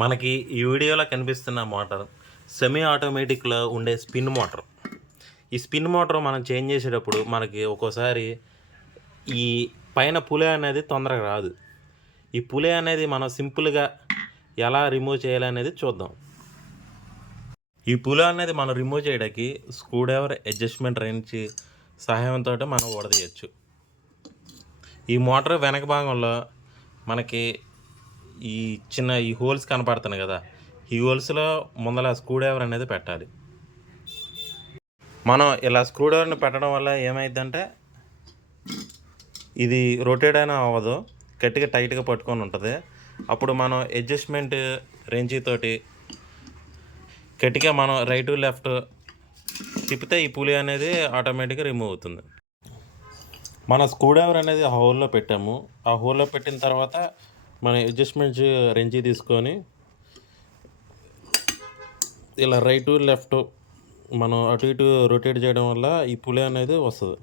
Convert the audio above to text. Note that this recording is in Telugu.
మనకి ఈ వీడియోలో కనిపిస్తున్న మోటార్ సెమీ ఆటోమేటిక్లో ఉండే స్పిన్ మోటార్. ఈ స్పిన్ మోటార్ మనం చేంజ్ చేసేటప్పుడు మనకి ఒక్కోసారి ఈ పైన పులే అనేది తొందరగా రాదు. ఈ పులే అనేది మనం సింపుల్గా ఎలా రిమూవ్ చేయాలనేది చూద్దాం. ఈ పులే అనేది మనం రిమూవ్ చేయడానికి స్క్రూ డ్రైవర్ అడ్జస్ట్మెంట్ రెంచ్ సహాయంతో మనం ఊడదీయచ్చు. ఈ మోటార్ వెనక భాగంలో మనకి ఈ చిన్న ఈ హోల్స్ కనపడుతున్నాయి కదా, ఈ హోల్స్లో ముందల స్క్రూ డ్రైవర్ అనేది పెట్టాలి. మనం ఇలా స్క్రూ డ్రైవర్ని పెట్టడం వల్ల ఏమైందంటే ఇది రొటేట్ అయినా అవ్వదు, గట్టిగా టైట్గా పట్టుకొని ఉంటుంది. అప్పుడు మనం అడ్జస్ట్మెంట్ రెంచ్ తోటి గట్టిగా మనం రైట్ లెఫ్ట్ తిప్పితే ఈ పులి అనేది ఆటోమేటిక్గా రిమూవ్ అవుతుంది. మన స్క్రూ డ్రైవర్ అనేది ఆ హోల్లో పెట్టాము. ఆ హోల్లో పెట్టిన తర్వాత మన అడ్జస్ట్మెంట్ రెంచి తీసుకొని ఇలా రైట్ లెఫ్ట్ మనం అటు ఇటు రొటేట్ చేయడం వల్ల ఈ పులి అనేది వస్తుంది.